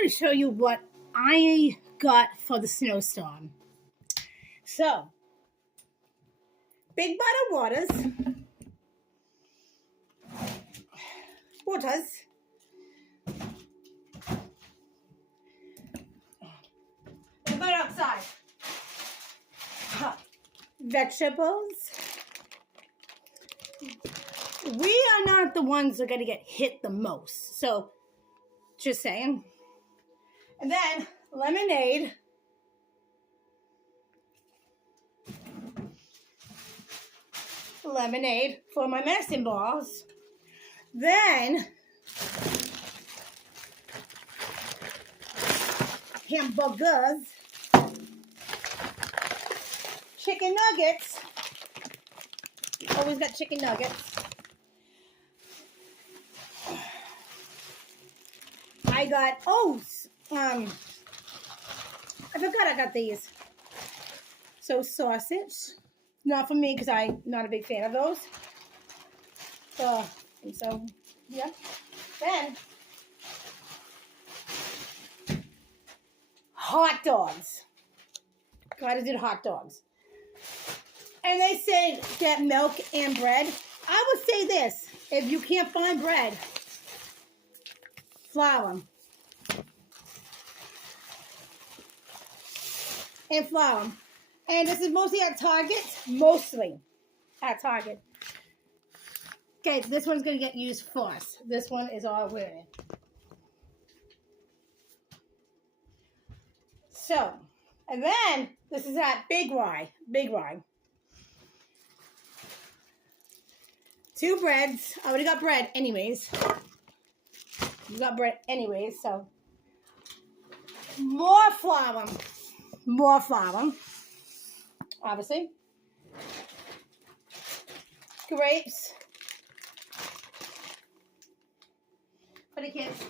going to show you what I got for the snowstorm. So, big bottle waters, and right outside, vegetables. We are not the ones that are going to get hit the most. So, just saying. And then, lemonade. Lemonade for my medicine balls. Then, hamburgers. Chicken nuggets. Always got chicken nuggets. I got oats. I forgot I got these. So sausage. Not for me because I'm not a big fan of those. And so, yeah. Then, hot dogs. Gotta do the hot dogs. And they say get milk and bread. I would say this. If you can't find bread, flour. And flour. And this is mostly at Target. Mostly at Target. Okay, this one's going to get used first. This one is all wearing. So, and then this is at Big Rye. Big Rye. 2 breads. I already got bread anyways. You got bread anyways, so. More flour. More flour. Obviously. Grapes. For the kids.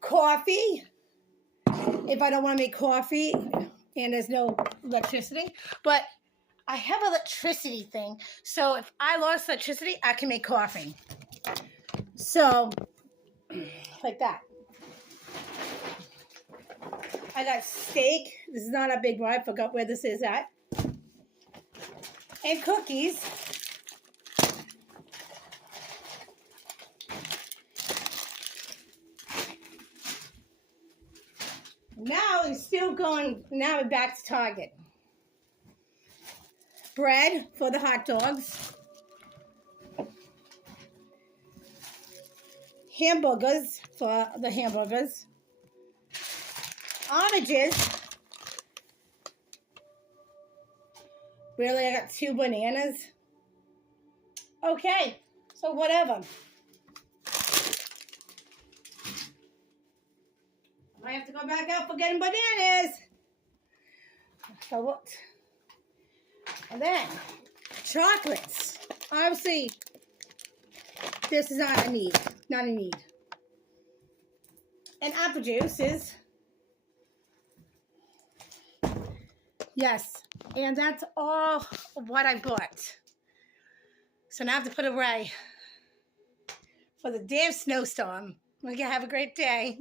Coffee. If I don't want to make coffee and there's no electricity. But I have an electricity thing. So if I lost electricity, I can make coffee. So, like that. I got steak. This is not a big one. I forgot where this is at. And cookies. Now it's still going. Now we're back to Target. Bread for the hot dogs. Hamburgers for the hamburgers. Oranges. Really, I got 2 bananas. Okay, so whatever. I have to go back out for getting bananas. So what? And then, chocolates. Obviously, this is not a need. Not a need. And apple juice is. Yes. And that's all what I bought. So now I have to put away for the damn snowstorm. Okay, have a great day.